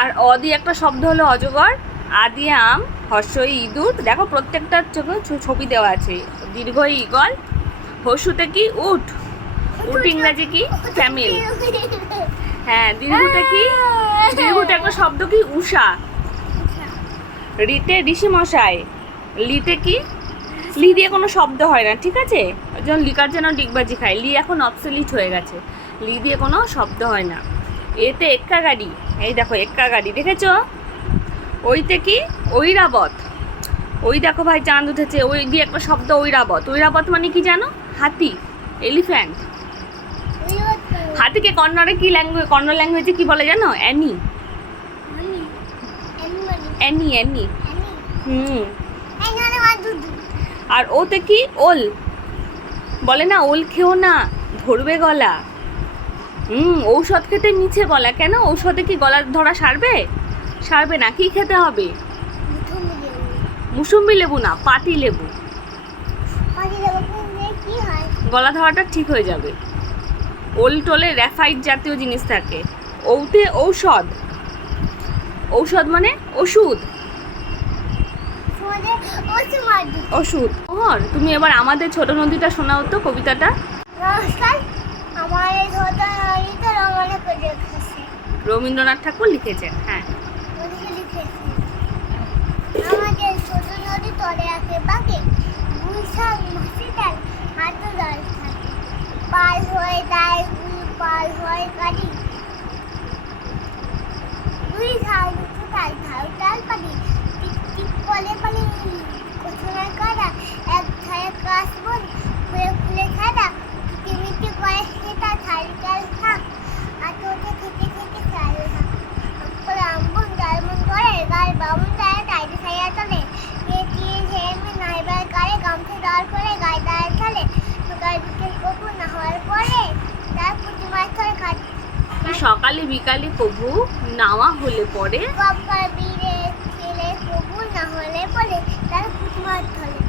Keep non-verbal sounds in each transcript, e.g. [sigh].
আর অ দিয়ে একটা শব্দ হলো অজগর, আ দিয়ে আম, হর্ষই ইঁদুর। দেখো প্রত্যেকটার ছবি দেওয়া আছে। দীর্ঘ ইগল হসুতে কি? উট। উট ইংরাজি কি? ফ্যামিল হ্যাঁ দীর্ঘতে কি? দীর্ঘতে একটা শব্দ কি? উষা। রিতে ঋষি মশাই লিতে কি? লি দিয়ে কোনো শব্দ হয় না, ঠিক আছে? জন্য লিকার যেন ডিগবাজি খায়। লি এখন অবসলিট হয়ে গেছে। লি দিয়ে কোনো শব্দ হয় না। এতে এক্কা গাড়ি এই দেখো এক্কা গাড়ি দেখেছ? ওইতে কি? ঐরাবত। ওই দেখো ভাই, চাঁদ উঠেছে। ওই দিয়ে একটা শব্দ, ঐরাবত। ঐরাবত মানে কি জানো? হাতি, এলিফ্যান্ট। হাতিকে কন্নড়ে কি ল্যাঙ্গুয়েজ, কন্নড় ল্যাঙ্গুয়েজে কি বলে জানো? অ্যানি। অ্যানি অ্যানি। হুম। আর ওতে কি? ওল। বলে না, ওল খেও না, ধরবে গলা। হুম, ঔষধ খেতে নিচে বলা। কেন? ঔষধে কি গলা ধরা সারবে? সারবে না, কি খেতে হবে? মুসুম্বি লেবু না পাতি লেবু। গলা ধরাটা ঠিক হয়ে যাবে। ওল টোলে র্যাফাইট জাতীয় জিনিস থাকে। ঔতে ঔষধ। ঔষধ মানে ওষুধ। ওষুধ। তুমি এবার আমাদের ছোট নদীটা শোনাও তো কবিতাটা। রবীন্দ্রনাথ ঠাকুর লিখেছেন হ্যাঁ। ছোট নদী তলে আছে বাকি বৈশাখ মাসে তার হাতে জল থাকে। পাল হয়ে দায় গুল পাল হয়ে গাড়ি দুই পানি টিক টিক পলে। পানি কোথায় করা এক ধারে কাশ বন ফুলে ফুলে ছাড়া সকাল বিকেল কবু না হওয়ার পরে তার পুঁটি ধরে খাচ্ছে। সকালে বিকালে কবু নাওয়া হলে পরে? ছেলে কবু না হলে পরে তার পুঁটি ধরে।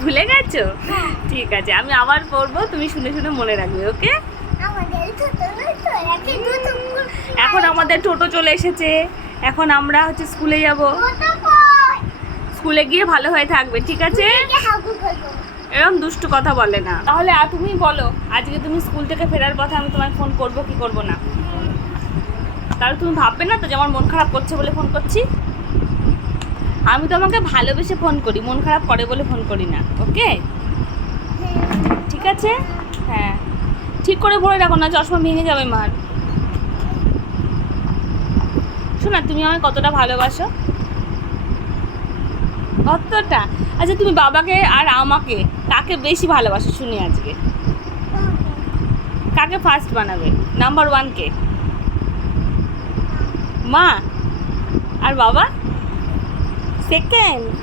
ভুলে গেছো? ঠিক আছে আমি আবার পড়ব তুমি শুনে শুনে মনে রাখবে ওকে? এখন আমাদের টোটো চলে এসেছে এখন আমরা হচ্ছে স্কুলে যাব। স্কুলে গিয়ে ভালো হয়ে থাকবে ঠিক আছে? এরকম দুষ্টু কথা বলে না। তাহলে আর তুমি বলো আজকে তুমি স্কুল থেকে ফেরার পথে আমি তোমায় ফোন করব কি করব না? তাহলে তুমি ভাববে না তো যে আমার মন খারাপ করছে বলে ফোন করছি? আমি তোমাকে ভালোবেসে ফোন করি। মন খারাপ করে বলে ফোন করি না ওকে ঠিক আছে? হ্যাঁ। ঠিক করে ভরে রাখো না, চশমা ভেঙে যাবে মার। শোনা, তুমি আমায় কতটা ভালোবাসো? কতটা? আচ্ছা তুমি বাবাকে আর আমাকে কাকে বেশি ভালোবাসো? শুনি আজকে। কাকে ফার্স্ট বানাবে? নাম্বার ওয়ান কে? মা? আর বাবা? সেকেন্ড [laughs]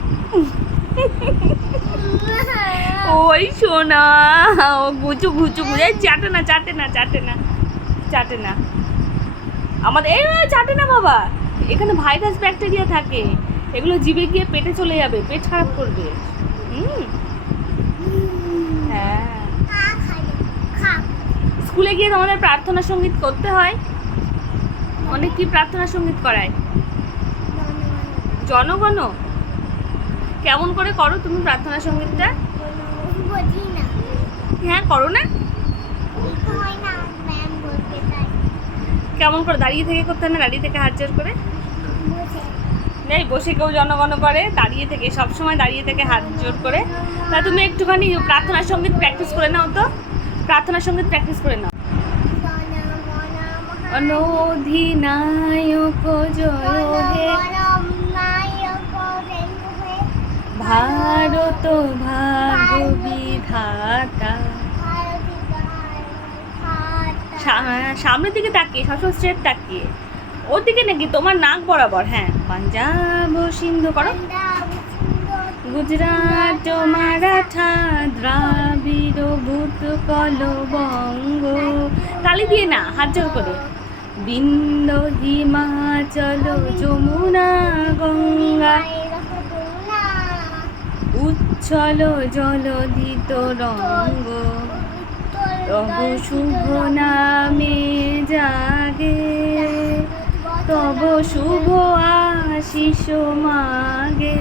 ওই সোনা, ও গুচু গুচু গুচু চাটে না চাটে না চাটে না চাটে না। আমাদের, এই চাটে না বাবা। এখানে ভাইরাস ব্যাকটেরিয়া থাকে। এগুলো জিভে গিয়ে পেটে চলে যাবে, পেট খারাপ করবে। হ্যাঁ। স্কুলে গিয়ে তোমাদের প্রার্থনা সংগীত করতে হয়? অনেক কি প্রার্থনা সংগীত করায়? জনগণ? কেমন করে করো তুমি প্রার্থনা সঙ্গীতটা? হ্যাঁ করো না। কেমন করে দাঁড়িয়ে থেকে করতে না দাঁড়িয়ে থেকে হাত জোর করে? নেই বসে কেউ জনগণ করে দাঁড়িয়ে থেকে সব সময় দাঁড়িয়ে থেকে হাত জোর করে। তা তুমি একটুখানি প্রার্থনা সংগীত প্র্যাকটিস করে নাও তো। প্রার্থনা সংগীত প্র্যাকটিস করে নাও। অনধিনায়ক জয় হে। ভারত ভাগ বিধাতা সামনের দিকে তাকিয়ে, সবসময় স্ট্রেট তাকিয়ে। ওর দিকে নাকি তোমার নাক বরাবর হ্যাঁ পাঞ্জাব সিন্ধু করো। গুজরাট মারাঠা দ্রাবিড় ভূতকল বঙ্গ। তালি দিয়ে না, হাত জোর করে। বিন্দ হিমাচল, যমুনা, গঙ্গা। উচ্ছল জলধিত রঙ্গ। তব শুভ নামে জাগে। তব শুভ আশিস মাগে।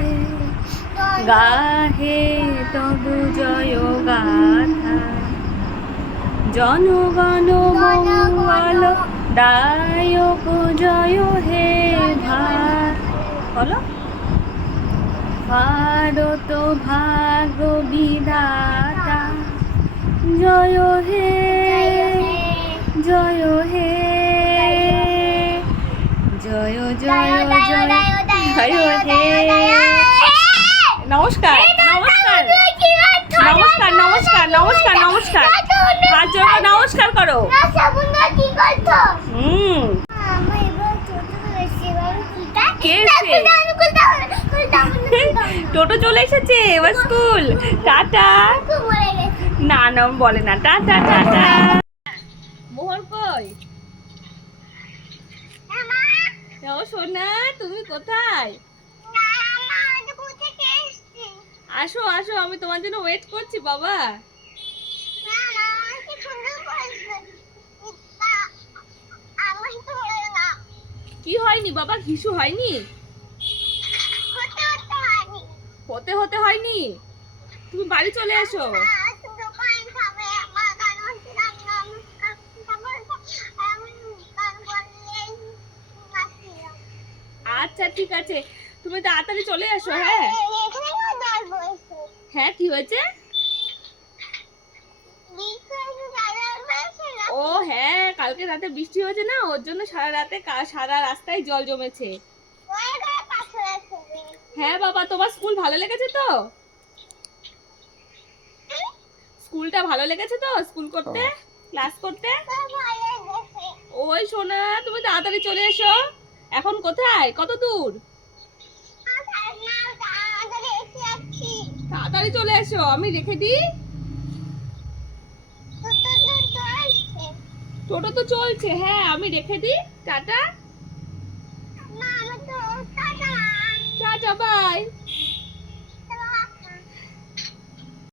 গাহে তব জয় গাথা। জনগণ মঙ্গল, দায়ক জয় হে ভার। বলো ভারত ভাগ বিধাতা। জয় হে জয় হে জয় জয় জয় জয়। হে। নমস্কার নমস্কার। নমস্কার নমস্কার নমস্কার নমস্কার। নমস্কার করো। হুম কে এসে? টোটো চলে এসেছে, এবার স্কুল। টাটা। না না বলে না। Tata tata. মোহর কই? ও সোনা, তুমি কোথায়? আসো আসো, আমি তোমার জন্য ওয়েট করছি, বাবা। কি হয়নি, বাবা? হিসু হয়নি হতে হতে হয়নি। তুমি বাড়ি চলে এসো। আচ্ছা ঠিক আছে। তুমি তাড়াতাড়ি চলে আসো হ্যাঁ? হ্যাঁ কি হয়েছে? ও হ্যাঁ কালকে রাতে বৃষ্টি হয়েছে না? ওর জন্য সারা রাতে সারা রাস্তায় জল জমেছে। হ্যাঁ বাবা তোমার স্কুল ভালো লেগেছে তো? স্কুলটা ভালো লেগেছে তো? স্কুল করতে? ক্লাস করতে? ওই সোনা তুমি তাড়াতাড়ি চলে এসো। এখন কোথায়? কত দূর? তাড়াতাড়ি চলে এসো আমি রেখে দিই। টোটো তো চলছে। হ্যাঁ আমি রেখে দিই। টাটা। টাটা